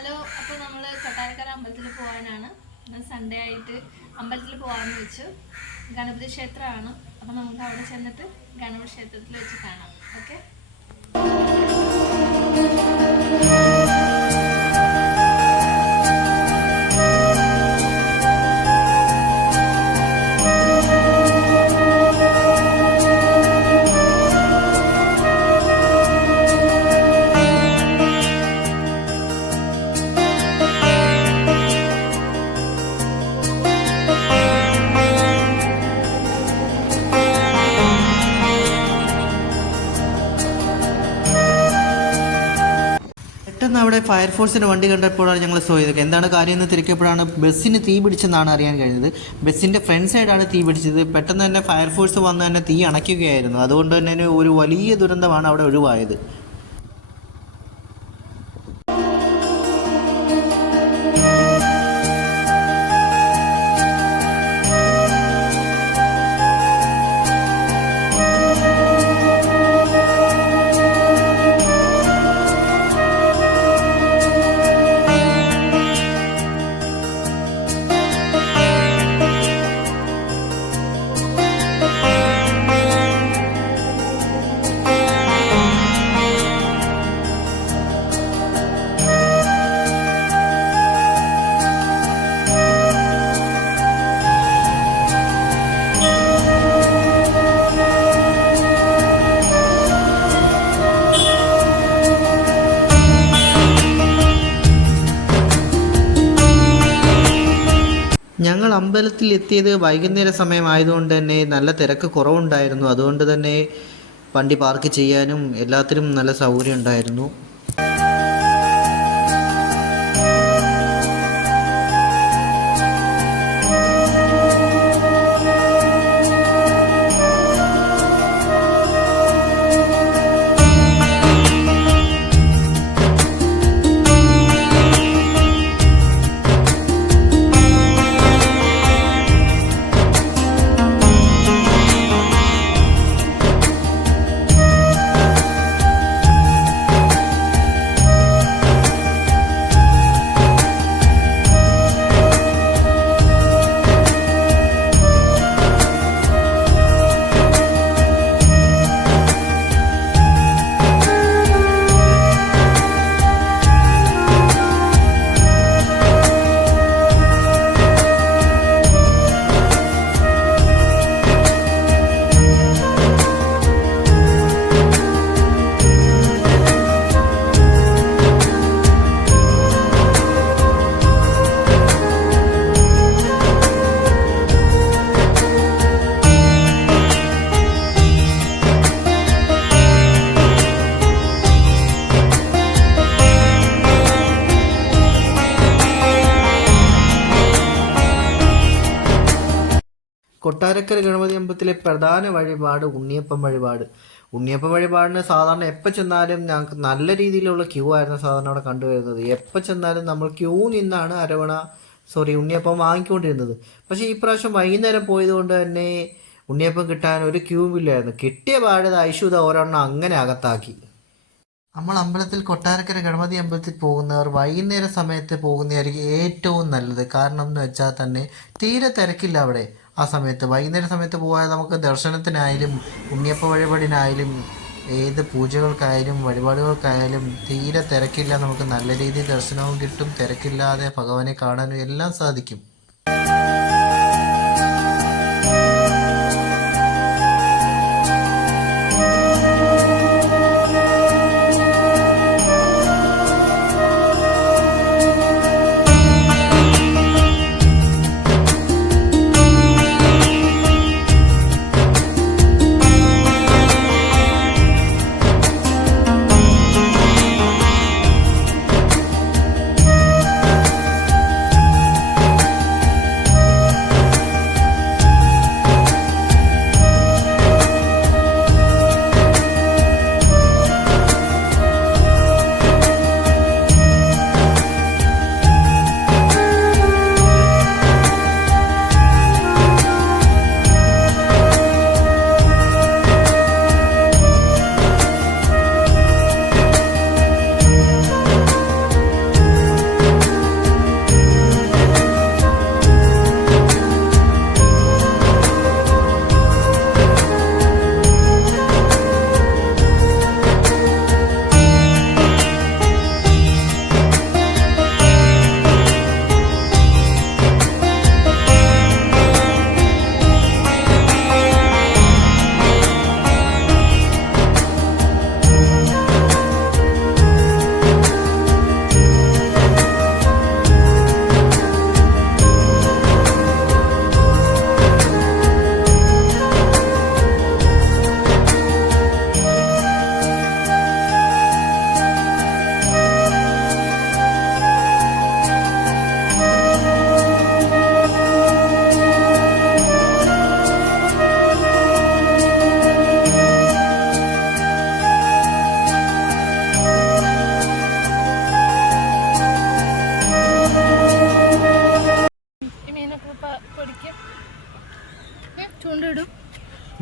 Hello, അപ്പോൾ നമ്മൾ കൊട്ടാരക്കര അമ്പലത്തിൽ പോകാനാണ്. സൺഡേ ആയിട്ട് അമ്പലത്തിൽ പോകാമെന്ന് വെച്ചു. ഗണപതി ക്ഷേത്രമാണ്. അപ്പോൾ നമുക്ക് അവിടെ ചെന്നിട്ട് ഗണപതി ക്ഷേത്രത്തിൽ വെച്ച് കാണാം. ഓക്കെ. പെട്ടെന്ന് അവിടെ ഫയർഫോഴ്സിൻ്റെ വണ്ടി കണ്ടപ്പോഴാണ് ഞങ്ങൾ ചോദിച്ചത് എന്താണ് കാര്യം എന്ന് തിരക്കിയപ്പോഴാണ് ബസ്സിന് തീ പിടിച്ചെന്നാണ് അറിയാൻ കഴിഞ്ഞത്. ബസ്സിൻ്റെ ഫ്രണ്ട് സൈഡാണ് തീ പിടിച്ചത്. പെട്ടെന്ന് തന്നെ ഫയർഫോഴ്സ് വന്ന് തന്നെ തീ അണയ്ക്കുകയായിരുന്നു. അതുകൊണ്ട് തന്നെ ഒരു വലിയ ദുരന്തമാണ് അവിടെ ഒഴിവായത്. ഞങ്ങൾ അമ്പലത്തിൽ എത്തിയത് വൈകുന്നേര സമയമായതുകൊണ്ട് തന്നെ നല്ല തിരക്ക് കുറവുണ്ടായിരുന്നു. അതുകൊണ്ട് തന്നെ വണ്ടി പാർക്ക് ചെയ്യാനും എല്ലാത്തിനും നല്ല സൗകര്യം ഉണ്ടായിരുന്നു. കൊട്ടാരക്കര ഗണപതി അമ്പലത്തിലെ പ്രധാന വഴിപാട് ഉണ്ണിയപ്പം വഴിപാട്. ഉണ്ണിയപ്പം വഴിപാടിന് സാധാരണ എപ്പോൾ ചെന്നാലും ഞങ്ങൾക്ക് നല്ല രീതിയിലുള്ള ക്യൂ ആയിരുന്നു സാധാരണ അവിടെ കണ്ടുവരുന്നത്. എപ്പോൾ ചെന്നാലും നമ്മൾ ക്യൂ നിന്നാണ് ഉണ്ണിയപ്പം വാങ്ങിക്കൊണ്ടിരുന്നത്. പക്ഷേ ഈ പ്രാവശ്യം വൈകുന്നേരം പോയതുകൊണ്ട് തന്നെ ഉണ്ണിയപ്പം കിട്ടാൻ ഒരു ക്യൂവും ഇല്ലായിരുന്നു. കിട്ടിയ പാടത് ഐശുത ഒരെണ്ണം അങ്ങനെ അകത്താക്കി. നമ്മൾ അമ്പലത്തിൽ കൊട്ടാരക്കര ഗണപതി അമ്പലത്തിൽ പോകുന്നവർ വൈകുന്നേര സമയത്ത് പോകുന്നതായിരിക്കും ഏറ്റവും നല്ലത്. കാരണം എന്ന് വെച്ചാൽ തന്നെ തീരെ തിരക്കില്ല അവിടെ. ആ സമയത്ത് വൈകുന്നേര സമയത്ത് പോയാൽ നമുക്ക് ദർശനത്തിനായാലും ഉണ്ണിയപ്പ വഴിപാടിനായാലും ഏത് പൂജകൾക്കായാലും വഴിപാടുകൾക്കായാലും തീരെ തിരക്കില്ല. നമുക്ക് നല്ല രീതിയിൽ ദർശനവും കിട്ടും. തിരക്കില്ലാതെ ഭഗവാനെ കാണാനും എല്ലാം സാധിക്കും.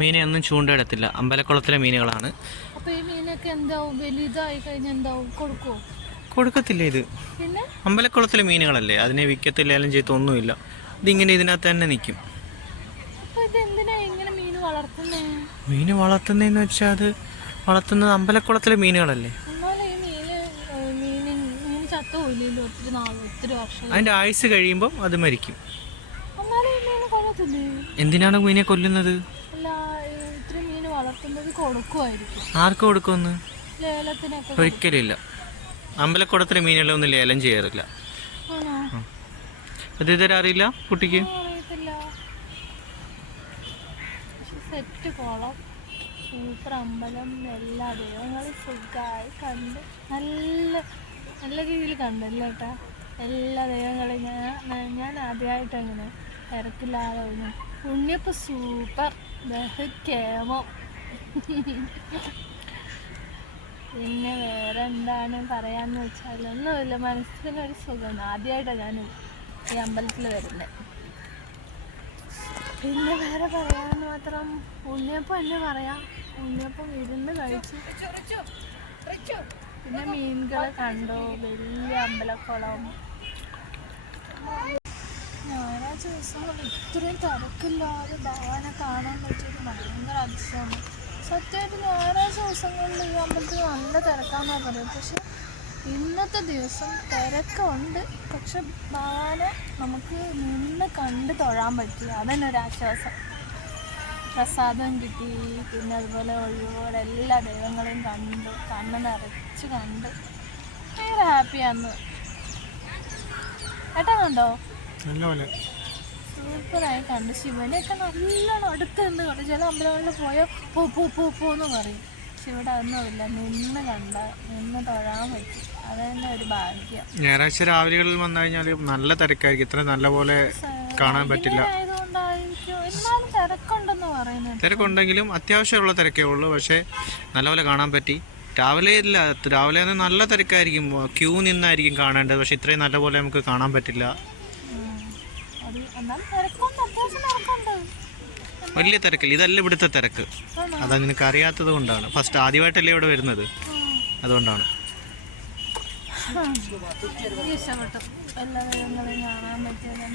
മീനെ ഒന്നും ചൂണ്ടയിടത്തില്ല, അമ്പലക്കുളത്തിലെ മീനുകളാണ്. അപ്പൊ ഈ മീനൊക്കെ എന്താവും, വലുതായി കഴിഞ്ഞാൽ എന്താവും, കൊടുക്കുവോ? കൊടുക്കത്തില്ല, ഇത് പിന്നെ അമ്പലക്കുളത്തിലെ മീനുകളല്ലേ, അതിനെ വിൽക്കത്തില്ല, ഏലം ചെയ്തൊന്നുമില്ല. ഇതിങ്ങനെ ഇതിനകത്ത് തന്നെ നിൽക്കും. അപ്പൊ ഇത് എന്തിനാ ഇങ്ങനെ മീൻ വളർത്തുന്നേ? മീൻ വളർത്തുന്നതെന്ന് വെച്ചാൽ അത് വളർത്തുന്നത് അമ്പലക്കുളത്തിലെ മീനുകളല്ലേ. എന്നാലും ഈ മീന് ചത്തുപോയില്ലല്ലോ ഒത്തിരി വർഷം. അതിൻ്റെ ആയുസ് കഴിയുമ്പം അത് മരിക്കും. എന്നാലും ഈ മീന് കൊല്ലത്തില്ലേ? എന്തിനാണ് മീനെ കൊല്ലുന്നത്? അല്ല, ഇത്തിരി മീന് വളർത്തുന്നത് കൊടുക്കുമായിരിക്കും. ആർക്ക് കൊടുക്കുമെന്ന്? ലേലത്തിനൊക്കെ. ഒരിക്കലും ഇല്ല, അമ്പലക്കുളത്തിലെ മീനുകളൊന്നും ലേലം ചെയ്യാറില്ല. ആണോ? അത് ഇതുവരെ അറിയില്ല കുട്ടിക്ക്? അറിയത്തില്ല. സെറ്റ് കുളം, സൂപ്പർ അമ്പലം, എല്ലാ ദൈവങ്ങളും സുഖമായി കണ്ട് നല്ല രീതിയിൽ കണ്ടല്ലേ കേട്ടാ. എല്ലാ ദൈവങ്ങളും ഞാൻ ആദ്യമായിട്ട് അങ്ങനെ തിരക്കില്ലാതെ വന്നു. ഉണ്ണിയപ്പം സൂപ്പർ, ബഹുക്കേമം. പിന്നെ വേറെ എന്താണ് പറയാന്ന് വെച്ചാൽ ഒന്നുമില്ല, മനസ്സിനൊരു സുഖം. ആദ്യമായിട്ടാണ് ഞാൻ ഈ അമ്പലത്തിൽ വരുന്നത്. പിന്നെ വേറെ പറയാന്ന് മാത്രം ഉണ്ണിയപ്പം തന്നെ പറയാം. ഉണ്ണിയപ്പം ഇരുന്ന് കഴിച്ചു. പിന്നെ മീനുകളെ കണ്ടു, വലിയ അമ്പലക്കുളം. ഞായറാഴ്ച ദിവസങ്ങളിൽ ഇത്രയും തിരക്കില്ലാതെ ഭഗവാനെ കാണാൻ പറ്റിയത് ഭയങ്കര അതിശയമാണ്. സത്യമായിട്ട് ഞായറാഴ്ച ദിവസങ്ങളിൽ ഈ അമ്പലത്തിൽ നല്ല തിരക്കാന്നാണ് പറയുന്നത്. പക്ഷെ ഇന്നത്തെ ദിവസം തിരക്കുണ്ട്, പക്ഷെ ഭഗവാനെ നമുക്ക് നിന്ന് കണ്ട് തൊഴാൻ പറ്റി. അതന്നെ ഒരാശ്വാസം. പ്രസാദം കിട്ടി, പിന്നെ അതുപോലെ ഒഴിവോടെ എല്ലാ ദൈവങ്ങളെയും കണ്ടു, കണ്ണ് നിറച്ച് കണ്ട് ഭയങ്കര ഹാപ്പിയാന്ന്. ഏട്ടാ കണ്ടോ? നല്ലപോലെ സൂപ്പറായി കണ്ടു. ശിവനെയൊക്കെ നല്ലോണം അടുത്ത് നിന്ന് കണ്ടു. ചില അമ്പലങ്ങളിൽ പോയാൽ പോന്ന് പറയും. പക്ഷെ ഇവിടെ അതൊന്നുമില്ല, നിന്ന് തൊഴാൻ പറ്റി. അത് തന്നെ ഒരു ഭാഗ്യം. ഞായറാഴ്ച രാവിലെകളിൽ വന്നു കഴിഞ്ഞാൽ നല്ല തിരക്കായിരിക്കും, ഇത്ര നല്ല പോലെ കാണാൻ പറ്റില്ല. ആയതുകൊണ്ടായിരിക്കും, എന്നാലും തിരക്കുണ്ടെന്ന് പറയുന്നത്. തിരക്കുണ്ടെങ്കിലും അത്യാവശ്യമുള്ള തിരക്കേ ഉള്ളൂ, പക്ഷേ നല്ലപോലെ കാണാൻ പറ്റി. രാവിലെ നല്ല തിരക്കായിരിക്കും, ക്യൂ നിന്നായിരിക്കും കാണേണ്ടത്. പക്ഷെ ഇത്രയും നല്ലപോലെ നമുക്ക് കാണാൻ പറ്റില്ല. വലിയ തിരക്കില്ല, ഇതല്ല ഇവിടുത്തെ തിരക്ക്. അതാ നിനക്ക് അറിയാത്തത് കൊണ്ടാണ്, ഫസ്റ്റ് ആദ്യമായിട്ടല്ലേ ഇവിടെ വരുന്നത്, അതുകൊണ്ടാണ്. ഇഷ്ടപ്പെട്ടു, എല്ലാ ദൈവങ്ങളെയും കാണാൻ പറ്റിയത്.